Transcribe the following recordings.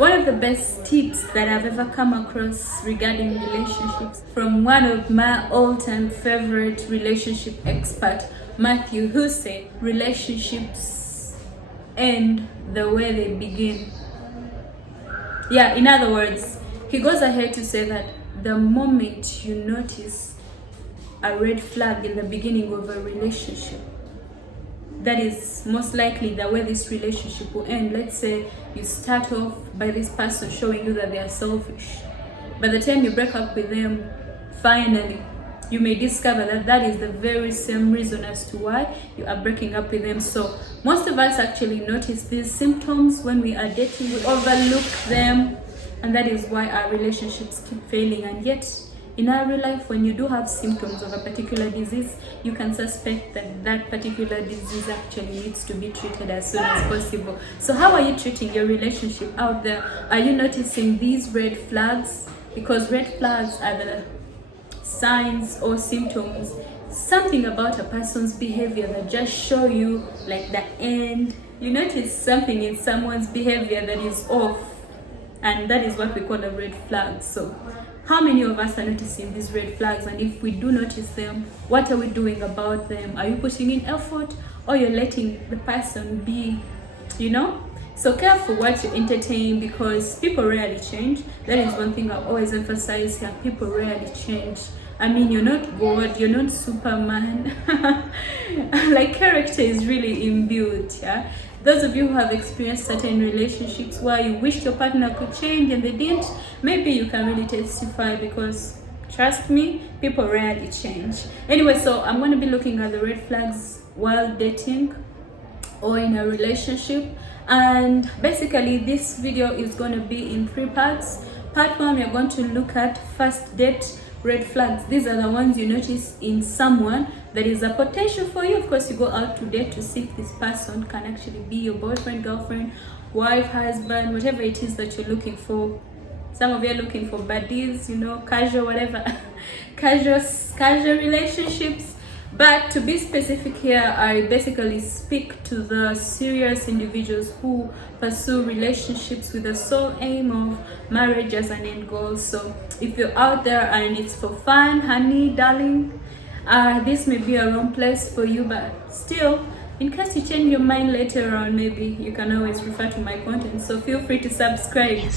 One of the best tips that I've ever come across regarding relationships from one of my all-time favorite relationship expert, Matthew, who said relationships end the way they begin. Yeah, in other words, he goes ahead to say that the moment you notice a red flag in the beginning of a relationship, that is most likely the way this relationship will end. Let's say you start off by this person showing you that they are selfish. By the time you break up with them, finally, you may discover that that is the very same reason as to why you are breaking up with them. So most of us actually notice these symptoms when we are dating. We overlook them, and that is why our relationships keep failing. And yet, in our real life, when you do have symptoms of a particular disease, you can suspect that that particular disease actually needs to be treated as soon as possible. So how are you treating your relationship out there? Are you noticing these red flags? Because red flags are the signs or symptoms, something about a person's behavior that just show you like the end. You notice something in someone's behavior that is off, and that is what we call a red flag. So how many of us are noticing these red flags? And if we do notice them, what are we doing about them? Are you putting in effort, or you're letting the person be, So careful what you entertain, because people rarely change. That is one thing I always emphasize here. People rarely change. I mean, you're not God, you're not Superman. Like, character is really imbued, yeah? Those of you who have experienced certain relationships where you wished your partner could change and they didn't, maybe you can really testify, because trust me, people rarely change. Anyway, so I'm going to be looking at the red flags while dating or in a relationship. And basically this video is going to be in 3 parts. Part 1, we are going to look at first date red flags. These are the ones you notice in someone that is a potential for you. Of course, you go out to date to see if this person can actually be your boyfriend, girlfriend, wife, husband, whatever it is that you're looking for. Some of you are looking for buddies, casual, whatever. casual relationships. But to be specific here, I basically speak to the serious individuals who pursue relationships with the sole aim of marriage as an end goal. So if you're out there and it's for fun, honey, darling, this may be a wrong place for you, but still, in case you change your mind later on, maybe you can always refer to my content. So feel free to subscribe.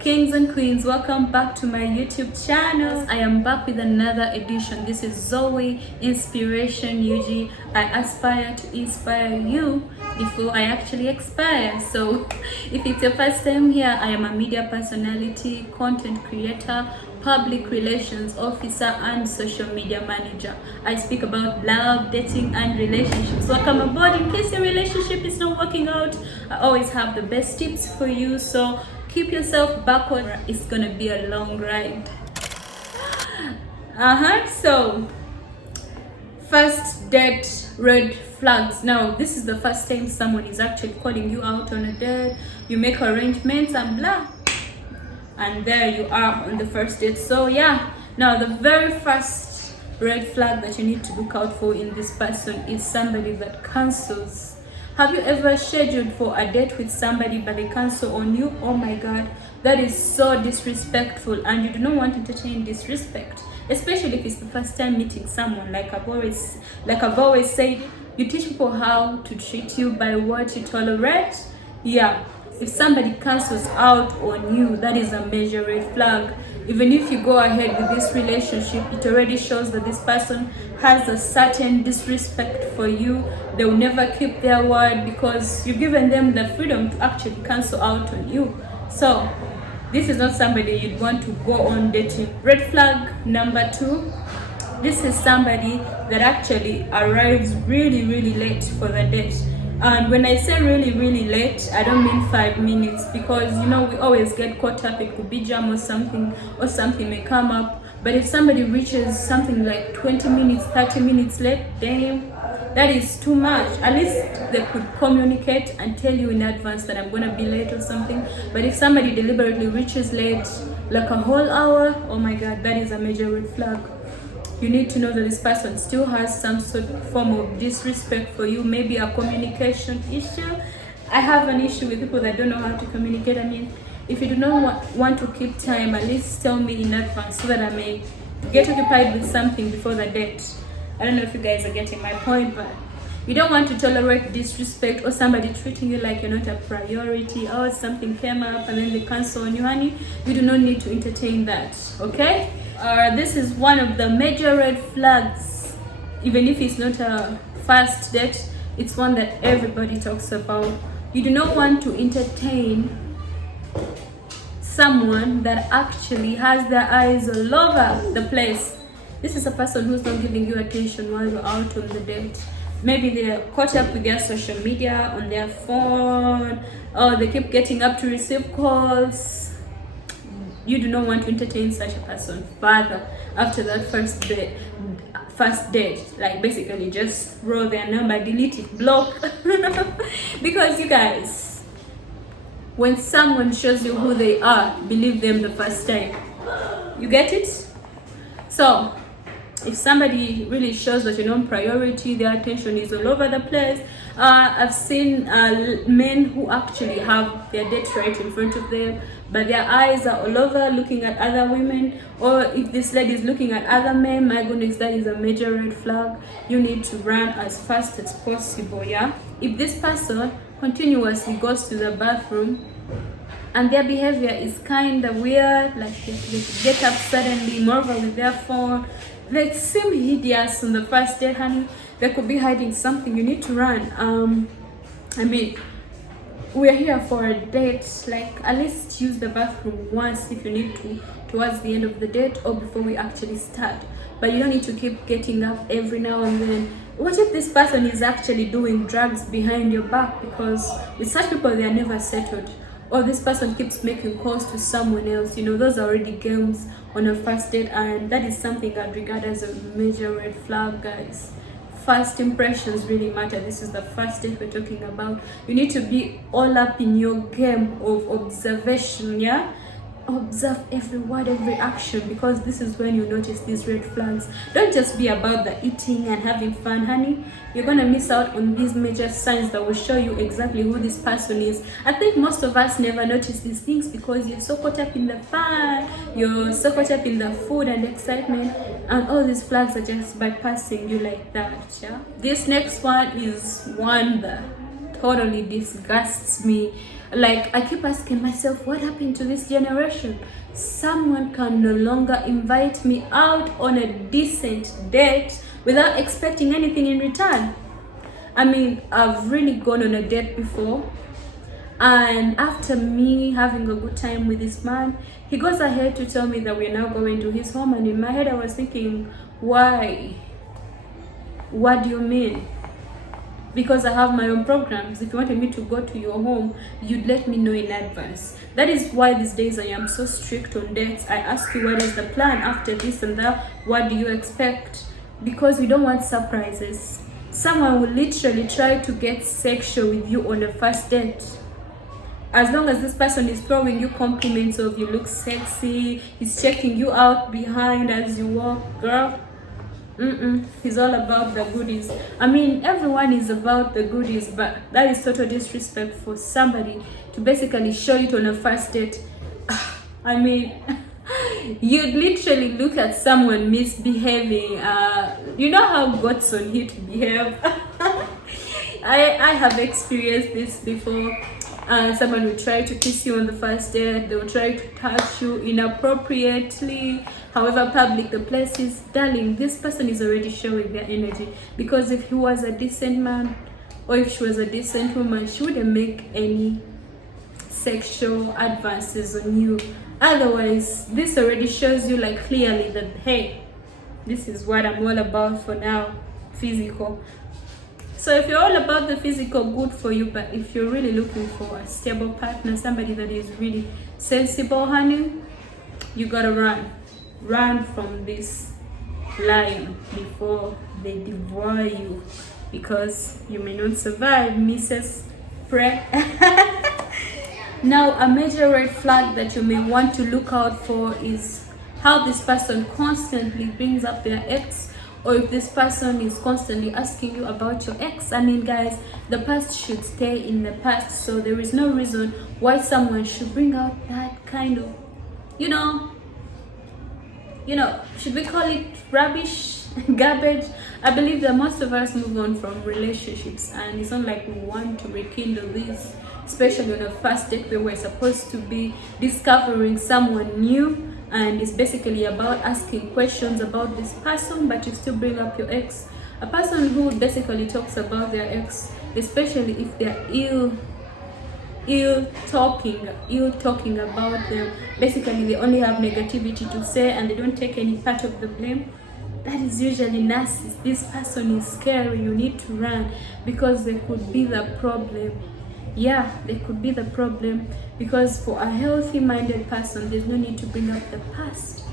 Kings and queens, welcome back to my YouTube channel. I am back with another edition. This is Zoe Inspiration UG. I aspire to inspire you before I actually expire. So if it's your first time here, I am a media personality, content creator, public relations officer, and social media manager. I speak about love, dating, and relationships. Welcome aboard. In case your relationship is not working out, I always have the best tips for you. So keep yourself backward. It's gonna be a long ride. So first date red flags. Now this is the first time someone is actually calling you out on a date. You make arrangements and blah, and there you are on the first date. So yeah, now the very first red flag that you need to look out for in this person is somebody that cancels. Have you ever scheduled for a date with somebody but they cancel on you? Oh my God, that is so disrespectful, and you do not want to entertain disrespect, especially if it's the first time meeting someone. Like I've always said, you teach people how to treat you by what you tolerate. Yeah, if somebody cancels out on you, that is a major red flag. Even if you go ahead with this relationship, it already shows that this person has a certain disrespect for you. They will never keep their word because you've given them the freedom to actually cancel out on you. So this is not somebody you'd want to go on dating. Red flag number 2, this is somebody that actually arrives really, really late for the date. And when I say really, really late, I don't mean 5 minutes, because we always get caught up. It could be jam or something may come up. But if somebody reaches something like 20 minutes, 30 minutes late, damn, that is too much. At least they could communicate and tell you in advance that I'm gonna be late or something. But if somebody deliberately reaches late, like a whole hour, oh my God, that is a major red flag. you need to know that this person still has some sort of form of disrespect for you, maybe a communication issue. I have an issue with people that don't know how to communicate. I mean, if you do not want to keep time, at least tell me in advance so that I may get occupied with something before the date. I don't know if you guys are getting my point, but you don't want to tolerate disrespect or somebody treating you like you're not a priority, or something came up and then they cancel on you, honey. You do not need to entertain that, okay? This is one of the major red flags. Even if it's not a first date, it's one that everybody talks about. You do not want to entertain someone that actually has their eyes all over the place. This is a person who's not giving you attention while you're out on the date. Maybe they're caught up with their social media on their phone, or they keep getting up to receive calls. You do not want to entertain such a person further after that first date. Like, basically just roll their number, delete it, block. Because you guys, when someone shows you who they are, believe them the first time. You get it? So if somebody really shows that you're not priority, their attention is all over the place. I've seen men who actually have their date right in front of them, but their eyes are all over looking at other women. Or if this lady is looking at other men, my goodness, that is a major red flag. You need to run as fast as possible, yeah? If this person continuously goes to the bathroom and their behavior is kind of weird, like they get up suddenly, moreover with their phone, they seem hideous on the first day, honey. They could be hiding something. You need to run. I mean, we're here for a date. Like, at least use the bathroom once if you need to, towards the end of the date or before we actually start. But you don't need to keep getting up every now and then. What if this person is actually doing drugs behind your back? Because with such people, they are never settled. Or this person keeps making calls to someone else. You know, those are already games on a first date, and that is something I'd regard as a major red flag, guys. First impressions really matter. This is the first date we're talking about. You need to be all up in your game of observation, yeah? Observe every word, every action, because this is when you notice these red flags. Don't just be about the eating and having fun, honey. You're gonna miss out on these major signs that will show you exactly who this person is. I think most of us never notice these things because you're so caught up in the fun, you're so caught up in the food and excitement, and all these flags are just bypassing you like that, yeah? This next one is one that totally disgusts me. Like, I keep asking myself, what happened to this generation? Someone can no longer invite me out on a decent date without expecting anything in return. I mean, I've really gone on a date before, and after me having a good time with this man, he goes ahead to tell me that we're now going to his home, and in my head I was thinking, why? What do you mean? Because I have my own programs. If you wanted me to go to your home, you'd let me know in advance. That is why these days I am so strict on dates. I ask you, what is the plan after this and that? What do you expect? Because we don't want surprises. Someone will literally try to get sexual with you on the first date. As long as this person is throwing you compliments of you look sexy, he's checking you out behind as you walk, girl. He's all about the goodies. I mean, everyone is about the goodies, but that is total disrespect for somebody to basically show it on a first date. I mean, you'd literally look at someone misbehaving. You know how goats on hit behave. I have experienced this before. Someone will try to kiss you on the first date. They will try to touch you inappropriately. However public the place is, darling, this person is already showing their energy. Because if he was a decent man, or if she was a decent woman, she wouldn't make any sexual advances on you. Otherwise, this already shows you, like, clearly that, hey, this is what I'm all about for now, physical. So if you're all about the physical, good for you. But if you're really looking for a stable partner, somebody that is really sensible, honey, you gotta run. Run from this lion before they devour you, because you may not survive, Mrs. Prey. Now, a major red flag that you may want to look out for is how this person constantly brings up their ex, or if this person is constantly asking you about your ex. I mean, guys, the past should stay in the past, so there is no reason why someone should bring out that kind of, you know, should we call it rubbish, garbage? I believe that most of us move on from relationships, and it's not like we want to rekindle this, especially on a first date where we're supposed to be discovering someone new, and it's basically about asking questions about this person, but you still bring up your ex. A person who basically talks about their ex, especially if they're ill talking about them, basically they only have negativity to say and they don't take any part of the blame, that is usually narcissist. This person is scary. You need to run, because they could be the problem. Yeah, they could be the problem, because for a healthy minded person, there's no need to bring up the past,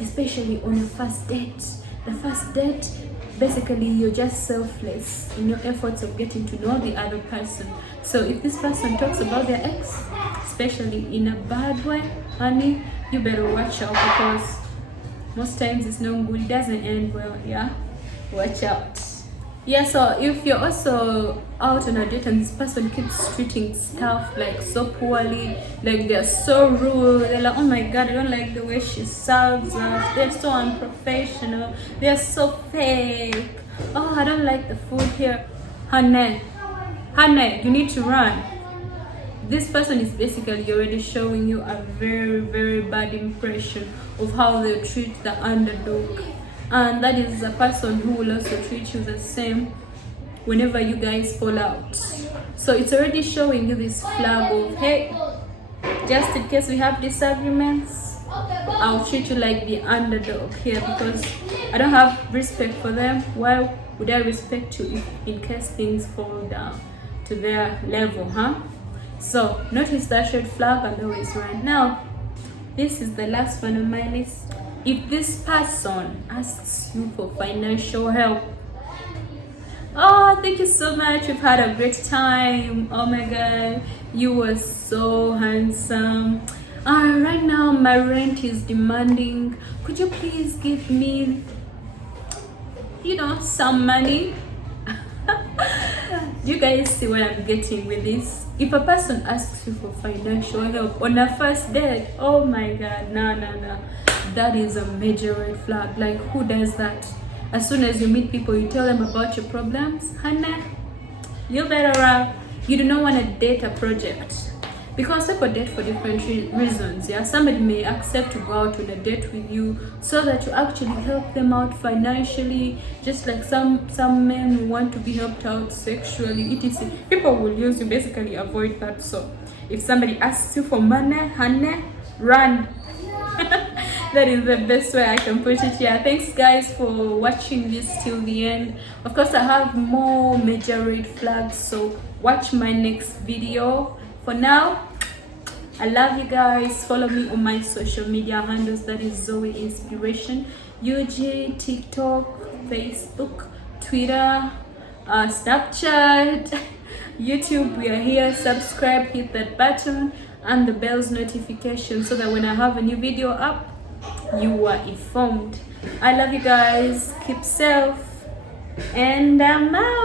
especially on a first date. The first date, basically you're just selfless in your efforts of getting to know the other person. So if this person talks about their ex, especially in a bad way, honey, you better watch out, because most times it's no good, it doesn't end well. Yeah, watch out. Yeah, so if you're also out on a date and this person keeps treating stuff like so poorly, like they're so rude, they're like, oh my god, I don't like the way she serves us, they're so unprofessional, they're so fake, oh, I don't like the food here, honey, you need to run. This person is basically already showing you a very, very bad impression of how they treat the underdog. And that is a person who will also treat you the same whenever you guys fall out. So it's already showing you this flag of, hey, just in case we have disagreements, I'll treat you like the underdog here, because I don't have respect for them. Why would I respect you if in case things fall down to their level, huh? So notice that red flag and always run. Now, this is the last one on my list. If this person asks you for financial help, oh, thank you so much, we've had a great time, oh my god, you were so handsome, right now my rent is demanding, could you please give me, some money? Do you guys see what I'm getting with this? If a person asks you for financial help on a first date, oh my god, no, that is a major red flag. Like, who does that? As soon as you meet people, you tell them about your problems, honey, you better you do not want to date a project, because people date for different reasons. Yeah, somebody may accept to go out on a date with you so that you actually help them out financially, just like some men who want to be helped out sexually, etc. People will use you, basically avoid that. So if somebody asks you for money, honey, run. That is the best way I can put it here. Thanks guys for watching this till the end. Of course, I have more major red flags, so watch my next video. For now, I love you guys. Follow me on my social media handles, that is Zoe Inspiration, UG, TikTok, Facebook, Twitter, Snapchat, YouTube. We are here. Subscribe, hit that button and the bell's notification, so that when I have a new video up, you are informed. I love you guys. Keep safe, and I'm out.